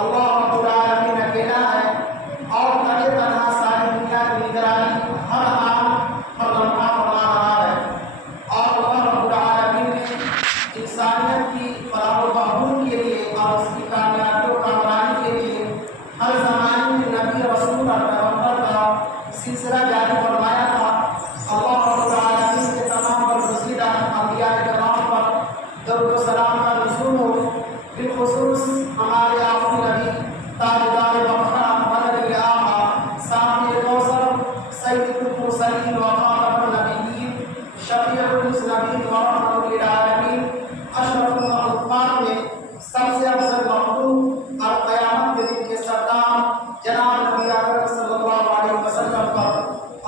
اللہ رب العالمین اکیلا ہے اور تنہا تنہا ساری دنیا کی نگرانی ہر آن ہر لمحہ فرما رہا ہے، اور اللہ رب العالمین نے انسانیت کی فلاح و بہبود کے لیے اور اس کی کامیابی و کامرانی کے لیے ہر زمانے میں نبی رسول اور پیغمبر کا سلسلہ جاری فرمایا تھا۔ اللہ رب العالمین کے تمام برگزیدہ انبیاء کرام پر درود و سلام کا نزول ہو، بالخصوص ہمارے آخری نبی تاجدار بقرہ مدد العامہ سامع کوثر سید المرسلین و خاتم النبیین شفیع المذنبین و رحمۃ للعالمین اشرف المخلوقات میں سب سے افضل مخلوق اور قیامت کے دن کے سردار جناب نبی اکرم صلی اللہ علیہ وسلم پر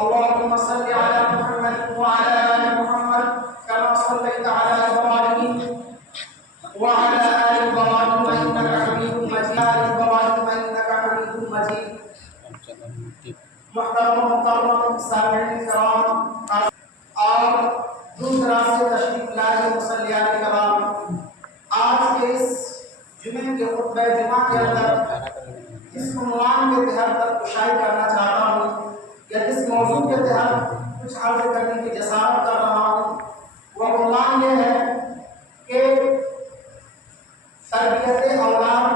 اللهم صل على محمد وعلى آل محمد كما صليت على إبراهيم وعلى آل إبراهيم إنك حميد مجيد محترم سامعین کرام اور دور دراز سے تشریف لائے مصلیان کرام، آج کے اس جمعے کے خطبہ جمعہ کے اندر جس عنوان کے تحت تشریح کرنا چاہتا ہوں یا جس موضوع کے تحت کچھ عرض کرنے کی جسارت کر رہا ہوں، وہ عنوان یہ ہے کہ تربیت اولاد،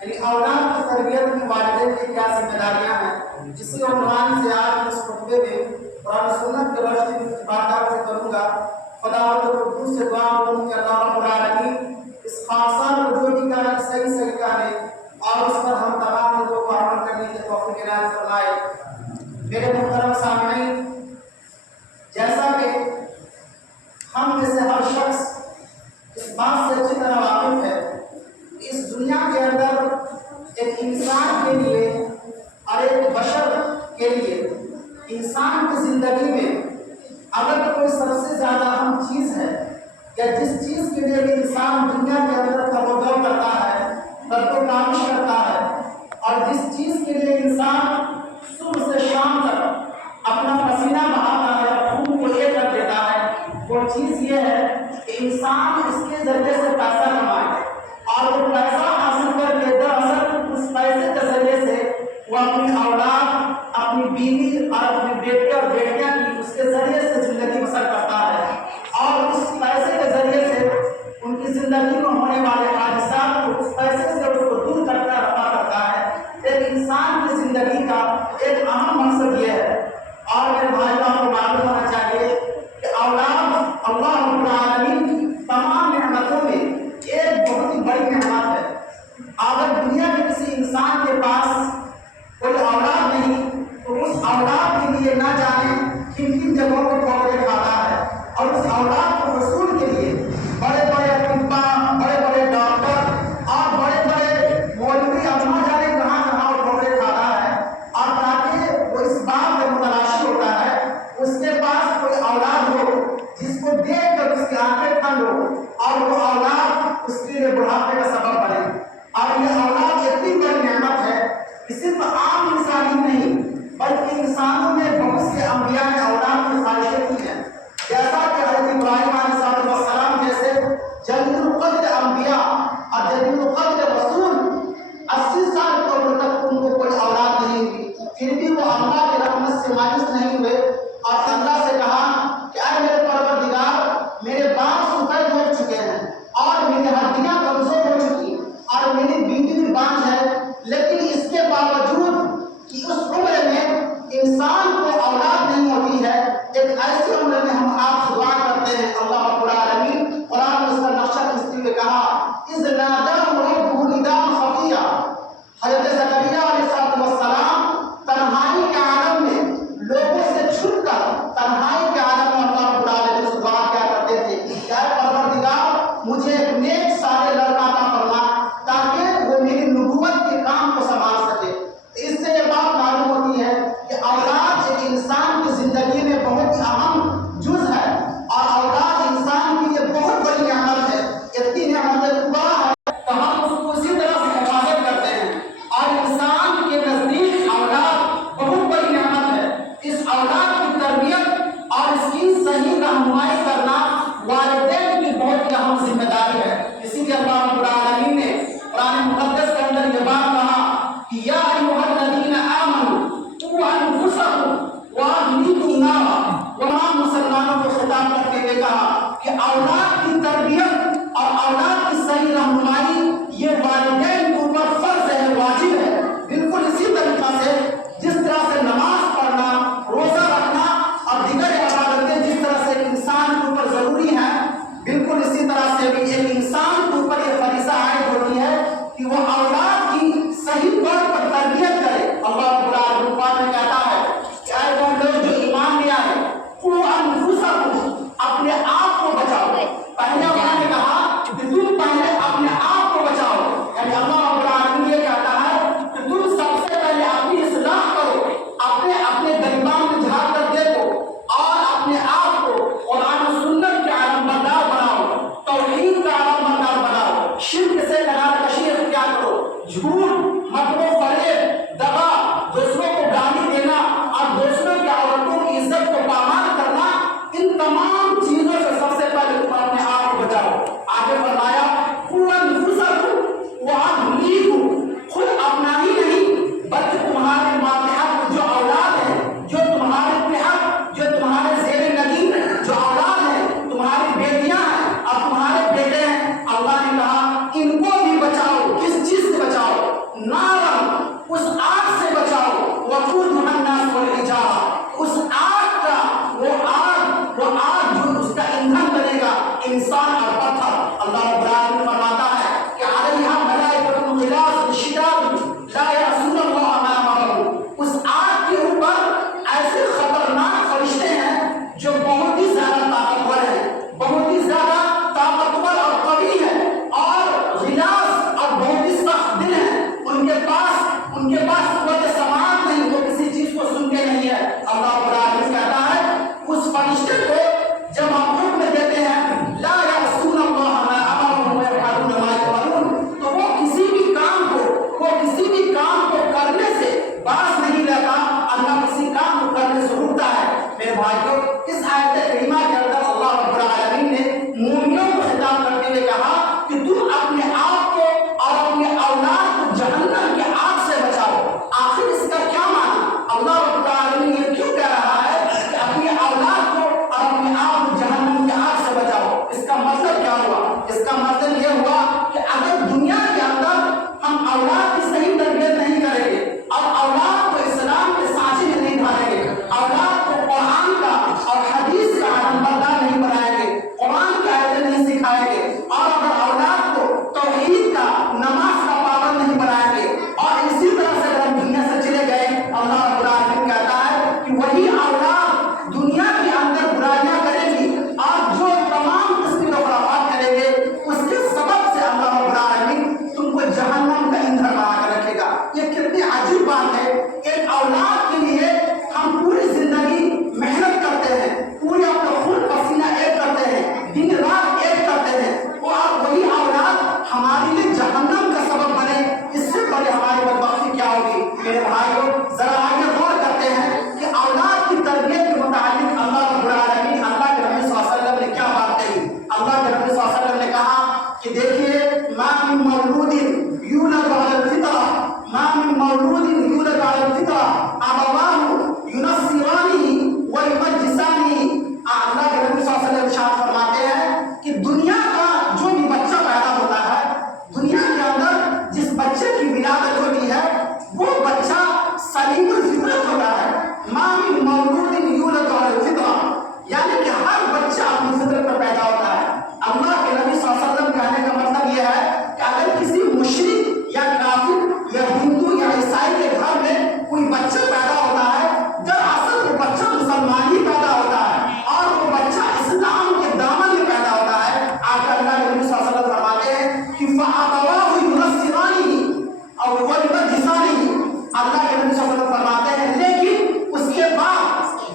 یعنی اولاد کی تربیت میں والدین کی کیا ذمہ داریاں ہیں۔ اسی عنوان سے آج اس خطبے میں قرآن سنت کے روشنی میں باتیں سے کروں گا۔ خداوند قدوس سے دعا کروں کہ اللہ رب العالمین اس خاصہ کو جو بھی کہا صحیح کہے اور اس پر ہم تمام لوگوں کو عمل کرنے کی توفیق عنایت فرمائے۔ میرے محترم سامعین، جیسا کہ ہم میں سے ہر شخص اس بات سے اچھی طرح واقف ہے کہ اس دنیا کے اندر ایک انسان کے لیے اور ایک بشر کے لیے انسان کی زندگی میں اگر کوئی سب سے زیادہ اہم چیز ہے یا جس چیز کے لیے انسان دنیا کے اندر تبدل کرتا ہے، تب کاوش کرتا ہے، اور جس چیز کے لیے انسان صبح سے شام تک اپنا پسینہ بہاتا ہے، خون کو یہ کر دیتا ہے، وہ چیز یہ ہے کہ انسان اس کے ذریعے سے پیسہ کمائے اور وہ پیسہ حاصل کر کے دراصل اس پیسے کے ذریعے سے وہ اپنی اولاد، اپنی بیوی اور اپنے بیٹے اور بیٹیاں کی اس کے ذریعے سے زندگی بسر کرتا ہے، اور اس پیسے کے ذریعے سے ان کی زندگی میں ہونے والے حادثات کو اس پیسے سے اس کو دور کرتا رفع کرتا ہے۔ ایک انسان کی زندگی کا ایک اہم مقصد یہ ہے، اور میرے بھائیوں کو معلوم ہونا چاہیے کہ اولاد اللہ رب العالمین کی تمام نعمتوں میں ایک بہت ہی بڑی نعمت ہے۔ اگر دنیا کے کسی انسان کے پاس کوئی اولاد نہیں تو اس اولاد کے لیے نہ جانے کن کن جگہوں پہ ٹھوکریں کھاتا ہے، اور اس اولاد کو حصول کے لیے بڑے بڑے اطباء، بڑے بڑے ڈاکٹر اور بڑے بڑے مولوی اب نہ جانے کہاں کہاں ٹھوکریں کھاتا ہے، اور تاکہ وہ اس झूठ, मकरों, फरेब, दगा, दूसरों को गाली देना और दूसरों की औरतों की इज्जत को पामाल करना, इन तमाम चीजों से सबसे पहले तुम अपने आप को बचाओ। आगे फरमाया खुद अपना ही नहीं बल्कि तुम्हारे मातहत जो औलाद है, जो तुम्हारे तहत, जो तुम्हारे ज़ेरे नगीन जो औलाद है, तुम्हारी बेटियां हैं और तुम्हारे बेटे हैं, अल्लाह ने कहा इनको भी बचाओ। किस चीज से बचाओ? नारन, उस आग से बचाओ। वक़ूदुहा अन्नास वल हिजारा, उस आग का वो आग जो उसका ईंधन बनेगा इंसान और पत्थर। अल्लाह रब्बुल आलमीन फरमाता है कि अलैहा मलाइकतुन गिलाज़ुन शिदाद ला यअसूना अल्लाह मा अमरहु, उस आग के ऊपर ऐसे खतरनाक फरिश्ते हैं जो बहुत ही ज्यादा ताकतवर हैं, बहुत ही ज्यादा ताकतवर और कवी है, और गिलास और बहुत ही सख्त दिल है। उनके पास कुव्वत समाअत नहीं, वो किसी चीज को सुनते नहीं है। अल्लाह रब्बुल आलमीन कहता है उस फरिश्ते को जब हम हुक्म देते हैं ला यअसूना अल्लाह मा अमरहु व यफअलूना मा युमरून, तो वो किसी भी काम को करने से बाज नहीं रहता, अल्लाह किसी काम को करने से रुकता है। मेरे भाइयों, इस आयत करीमा के अंदर अल्लाह रब्बुल आलमीन ने मोमिनों को खिताब करते हुए कहा कि तुम अपने आप को और अपने औलाद को जहन्नम के आग से बचाओ। आखिर इसका क्या माना? अल्लाह रब्बुल आलमीन ये क्यों कह रहा है कि अपने औलाद को और अपने आप को जहन्नम के आग से बचाओ? इसका मतलब क्या हुआ? इसका मतलब ये हुआ कि अगर दुनिया के अंदर हम औलाद की सही तरबियत नहीं करेंगे और औलाद को इस्लाम के सांचे में नहीं ढालेंगे, औलाद को कुरान का और हदीस का अमलदार नहीं बनाएंगे, कुरान की आयतें नहीं सिखाएंगे, और अगर औलाद को तौहीद का, नमाज का पाबंद नहीं बनाएंगे, और इसी तरह से अगर हम दुनिया से चले गए, अल्लाह रब्बुल आलमीन कहता है कि वही औलाद दुनिया के अंदर बुराइयां करेगी और जो तमाम किस्म के खुराफात करेंगे, उसके सबब से अल्लाह रब्बुल आलमीन तुमको जहन्नम का ईंधन बना कर रखेगा। ये कितनी अजीब बात है। एक औलाद के लिए हम पूरी जिंदगी मेहनत करते हैं, पूरे अपना खून पसीना एक करते हैं, दिन रात एक करते हैं, और वही औलाद हमारे लिए जहन्नम का सबब बने, इससे बड़े हमारी बदबख्ती क्या होगी? मेरे भाइयों, जरा आगे गौर करते हैं कि औलाद की तरबियत के मुताबिक अल्लाह रब्बुल आलमीन, अल्लाह के नबी सल्लल्लाहु अलैहि वसल्लम ने क्या बात कही? अल्लाह के नबी सल्लल्लाहु अलैहि वसल्लम ने कहा कि देखिए मा मिन मौलूदिन यूलदु अलल फितरा, मा मिन मौलूदिन यूलदु अलल फितरा अबवाहु युनस्सिरानिही व युमज्जिसानिही। अल्लाह के नबी सल्लल्लाहु अलैहि वसल्लम इरशाद फरमाते हैं कि दुनिया का जो भी बच्चा पैदा होता है, दुनिया के अंदर जिस बच्चे की विलादत होती है, वो बच्चा सलीमुल फितरत होता है। मा मिन मौलूदिन यूलदु अलल फितरा, यानी कि हर बच्चा अपनी फितरत पर पैदा होता है। अल्लाह के नबी सल्लल्लाहु अलैहि वसल्लम कहने का मतलब यह है कि अगर किसी मुशरिक या काफिर या हिंदू या ईसाई के घर में कोई बच्चा पैदा होता है, दरअसल वो बच्चा मुसलमान ही पैदा होता है और वो बच्चा इस्लाम के दामन में पैदा होता है। आगे अल्लाह के नबी सल्लल्लाहु अलैहि वसल्लम फरमाते हैं कि फ़अबवाहु युनस्सिरानिही और युमज्जिसानिही। अल्लाह के नबी सल्लल्लाहु अलैहि वसल्लम फरमाते हैं लेकिन उसके बाद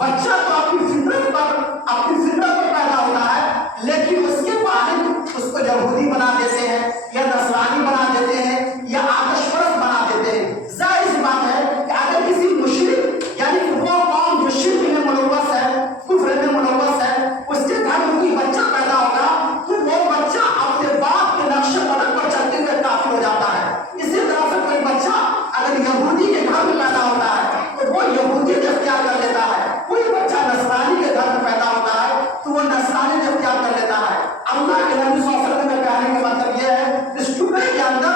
बच्चा तो अपनी फितरत पर पैदा होता है, लेकिन उसके बाद उसको यहूदी बना देते हैं या नसरानी बना देते हैं या आतशपरस्त बना देते हैं। जाहिर सी बात है कि अगर किसी मुशरिक, यानी कि वो कौम जो शिर्क में मुलव्वस है, कुफ्र में मुलव्वस है, उसके घर में कोई बच्चा पैदा होगा तो वो बच्चा अपने बाप के नक्शे कदम पर चलते हुए काफिर हो जाता है। इसी तरह से कोई बच्चा अगर यहूदी के घर में पैदा होता है तो वो यहूदियत इख्तियार कर लेता है, कोई बच्चा नसरानी के घर में पैदा होता है तो वो नसरानी इख्तियार कर लेता है। अल्लाह के नबी सल्लल्लाहु अलैहि वसल्लम का कहने का मतलब यह है, इस टुकड़े के अंदर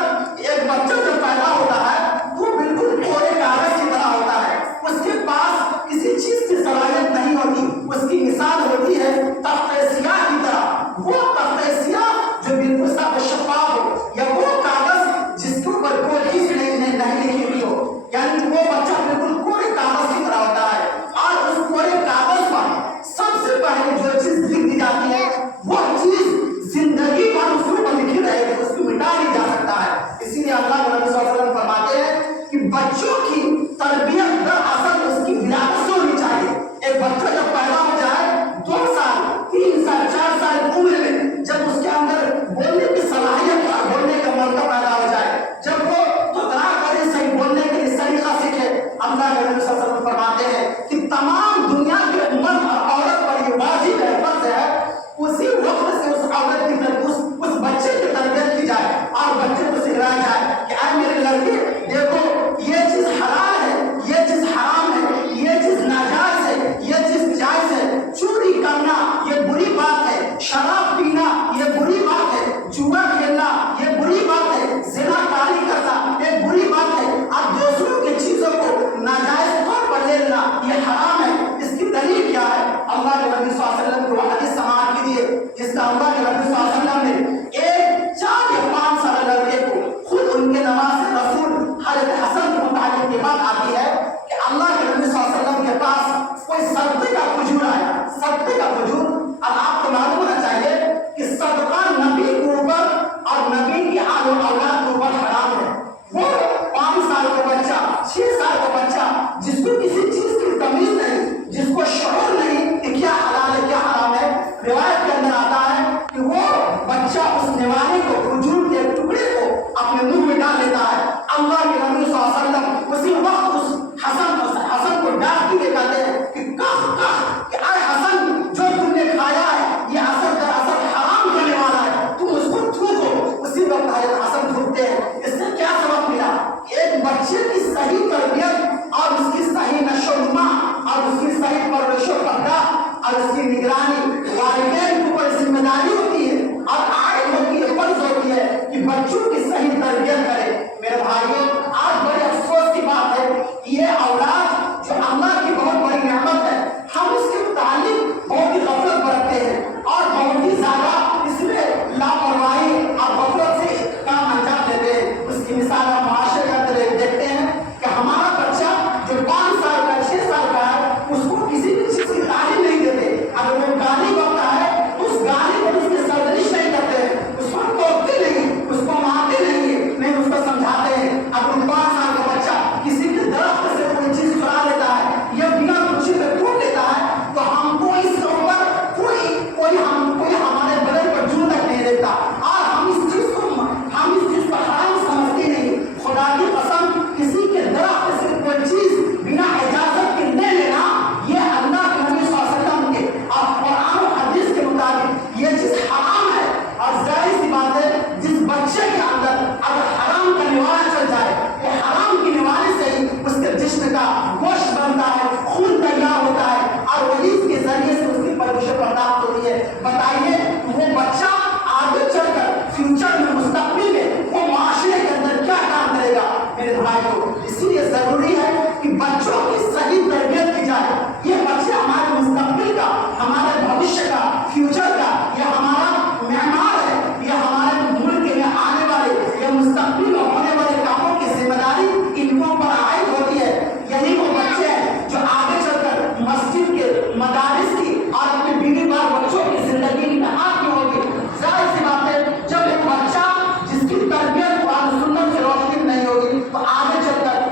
एक बच्चा जब पैदा होता है वो बिल्कुल कोरे कागज की तरह होता है, उसके पास किसी चीज की सलाहियत नहीं होती, उसकी मिसाल होती है तख्ते सियाह की तरह। वो तख्ते सियाह जो बिल्कुल साफ शफाफ हो, या वो कागज जिसके ऊपर कोई चीज नहीं लिखी हुई हो, यानी वो बच्चा बिल्कुल कोरे कागज की तरह होता है। और उस कोरे कागज पर सबसे पहले जो चीज लिख दी जाती है वो चीज जिंदगी भर उसके ऊपर लिखी रहेगी, उसको मिटा नहीं जा सकता है। इसीलिए अल्लाह के नबी सल्लल्लाहु अलैहि वसल्लम फरमाते हैं कि बच्चों की तरबियत दरअसल उसकी विरासत से होनी चाहिए। एक बच्चा जब पैदा हो जाए 2 साल, 3 साल, 4 साल उम्र में, जब उसके अंदर बोलने की सलाहियत और बोलने का मौका पैदा हो जाए, जब वो अल्लाह के नबी सल्लल्लाहु अलैहि वसल्लम उसी वक्त उस हसन को डांट के कहते हैं कि कि अरे हसन, जो तुमने खाया है ये असर दरअसल हराम करने वाला है, तुम उसको थूको। उसी वक्त हजरत हसन थूकते हैं। इससे क्या सबक मिला? एक बच्चे की सही तरबियत और उसकी सही नशोनुमा और उसकी सही परवरिश व पर्दा और उसकी निगरानी वालिदैन के ऊपर जिम्मेदारी होती है और आयत होती है, फर्ज होती है कि बच्चों की सही तरबियत करें। मेरे भाइयों, आज बड़े अफसोस की बात है कि ये औलाद जो अल्लाह की बहुत बड़ी नेमत है, हम इसके मुतालिक बहुत ही गफलत बरतते हैं और बहुत ही ज्यादा इसमें लापरवाही और गफलत से काम अंजाम देते हैं। उसकी मिसाल हम माशरे के अंदर देखते हैं कि हमारा बच्चा जो 5 साल का 6 साल का है, उसको किसी भी चीज की तालीम नहीं देते। अगर वो गाली बकता है, उस गाली को उसके सरजनिश नहीं करते हैं, उसको टोकते नहीं, उसको मारते नहीं, उसको समझाते हैं। अगर 5 साल का बच्चा किसी के दरख्त से कोई चीज चुरा लेता है या बिना खुशी में टूट लेता है, तो हमको इसके ऊपर कोई हमारे बदन पर जून तक नहीं देता और हम इस चीज को हराम समझते नहीं। खुदा की कसम, किसी के दरख्त से कोई चीज बिना इजाजत के ले लेना, ये अल्लाह के नबी सल्लल्लाहु अलैहि वसल्लम के और कुरान और हदीस के मुताबिक ये चीज हराम है। और जाहिर सी बात है, जिस बच्चे के अंदर अगर हराम का निवाला चल जाए, तो हराम की निवाले से ही उसके जिस्म का गोश्त बनता है, खून तैयार होता है और वही इसके जरिए से उसकी परवरिश बर्दाश्त होती है। बताइए वो बच्चा आगे चलकर फ्यूचर में, मुस्तकबिल में वो माशरे के अंदर क्या काम करेगा? मेरे भाइयों, इसीलिए जरूरी है कि बच्चों की सही तरबियत की जाए। ये बच्चे हमारे मुस्तकबिल का, हमारे भविष्य का, फ्यूचर का, यह हमारा मेहमान है, यह हमारे मुल्क में आने वाले या मुस्तकबिल में होने वाले कामों की जिम्मेदारी इनको पर आयद होती है। यही वो बच्चे हैं जो आगे चलकर मस्जिद के, मदारिस की और अपने बीवी बाल बच्चों की जिंदगी में हाथ में होगी। जाहिर सी बात है, जब एक बच्चा जिसकी तरबियत कुरान सुन्नत से रोशनी नहीं होगी, तो आगे चलकर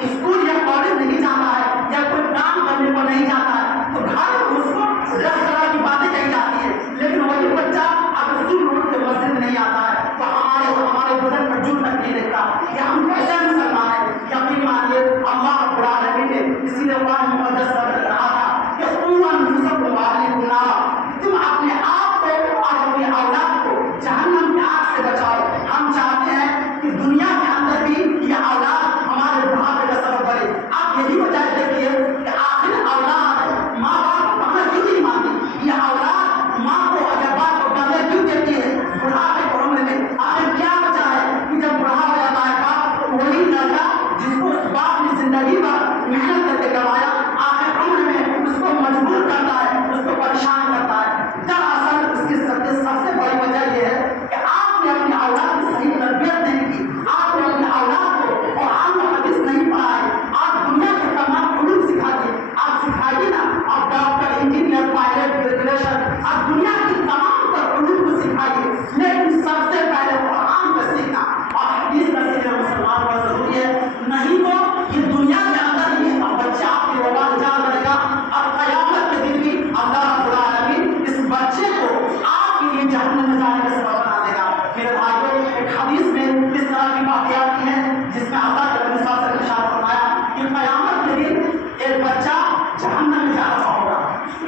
اسکول یا کالج نہیں جاتا ہے یا کوئی کام کرنے کو نہیں جاتا ہے تو گھر میں اس کو 10 طرح کی باتیں کہی جاتی ہیں، لیکن وہی بچہ اگر اصول روڈ کے مسجد نہیں آتا ہے تو ہمارے بدن پر جھوٹ تک نہیں دیکھتا کہ ہم کیسے مسلمان ہیں۔ یقین مانیے اللہ رب العالمین نے اسی لیے قرآن مقدس میں کہا تھا کہ قوا انفسکم واہلیکم نارا، تم اپنے آپ کو اور اپنی اولاد کو جہنم کی آگ سے بچاؤ۔ ہم چاہتے ہیں کہ دنیا کے اندر بھی یہ اولاد ہمارے بڑھاپے کا سبب بنے۔ آپ یہی وجہ دیکھیے کہ آخر اولاد ماں باپ کو کہاں کیوں نہیں مانتی، یہ اولاد ماں کو اگر باپ کو کہنے کیوں دیتی ہے بڑھاپے کو عمر میں؟ آخر کیا وجہ ہے کہ جب بڑھا ہو جاتا ہے باپ تو وہی لڑکا جس کو اس باپ نے زندگی بھر محنت کر کے کمایا آخر عمر میں اس کو مجبور کرتا ہے، اس کو پریشان کرتا ہے۔ دراصل اس کی سب سے بڑی وجہ یہ ہے کہ آپ نے اپنی اولاد کی صحیح تربیت نہیں کی، آپ نے اپنی اولاد کو قرآن و حدیث نہیں پڑھائے، آپ دنیا کے تمام علوم سکھا دیے۔ آپ سکھائیے نا، آپ ڈاکٹر، انجینئر، پائلٹ، گریجویشن، آپ دنیا کی تمام تر علوم کو سکھائیے، لیکن سب سے پہلے قرآن کا سیکھنا اور حدیث کا سیکھنا مسلمان کا ضروری ہے۔ نہیں تو یہ دنیا کے اندر ہی بچہ آپ کی اولاد جا کرے گا اور قیامت کے دن بھی اللہ رب العالمین اس بچے کو آپ کے لیے جہنم میں جانے کا سبب بنا دے گا۔ میرے بھائیوں، ایک حدیث میں اس طرح کی باتیں آتی ہیں جس میں اللہ کے نبی صلی اللہ علیہ وسلم نے ارشاد فرمایا کہ قیامت کے دن ایک بچہ جہنم میں جا رہا ہوگا،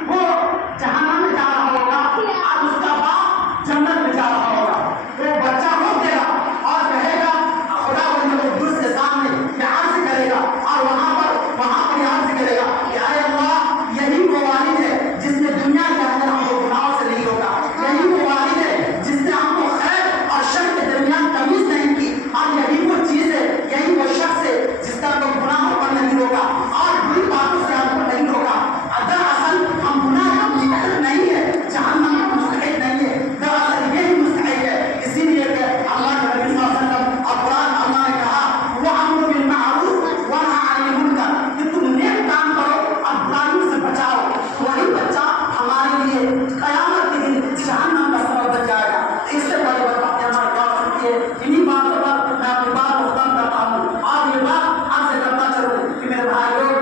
وہ جہنم میں جا رہا ہوگا اور اس کا باپ جنت میں جا رہا ہوگا۔ وہ بچہ روک دے گا اور کہے گا خدا قدس کے سامنے یہ عرض کرے گا اور وہاں پر یہ عرض کرے گا کہ اے اللہ، یہی وہ والد ہے جس نے دنیا کے اندر ہم کو گناہوں سے نہیں روکا، یہی وہ والد ہے جس نے ہم کو خیر اور شر کے درمیان تمیز نہیں کی، اور یہی وہ چیز ہے، یہی وہ شخص ہے جس کا کو گناہوں پر نہیں روکا اور بری باتوں سے ہم کو نہیں روکا۔ دراصل ہم گناہ کا مستحق نہیں ہے، جہنم کا مستحق نہیں ہے، دراصل یہی مستحق ہے۔ اسی لیے کہ اللہ کے نبی صلی اللہ علیہ وسلم اور قرآن اللہ نے کہا وَأَمْرُ بِالْمَعْرُوفِ وَنَهْ عَنِ الْمُنكَرِ، کہ تم نیک کام کرو اور برائیوں سے بچاؤ، وہی بچہ ہمارے لیے قیامت کے دن جہنم کا سبب بن جائے گا۔ اس سے بڑی بات ہمارے پاس ہوتی ہے۔ انہی باتوں پر میں اپنی بات کو ختم کرتا ہوں اور یہ بات آپ سے کرتا چلوں کہ میرے بھائیوں،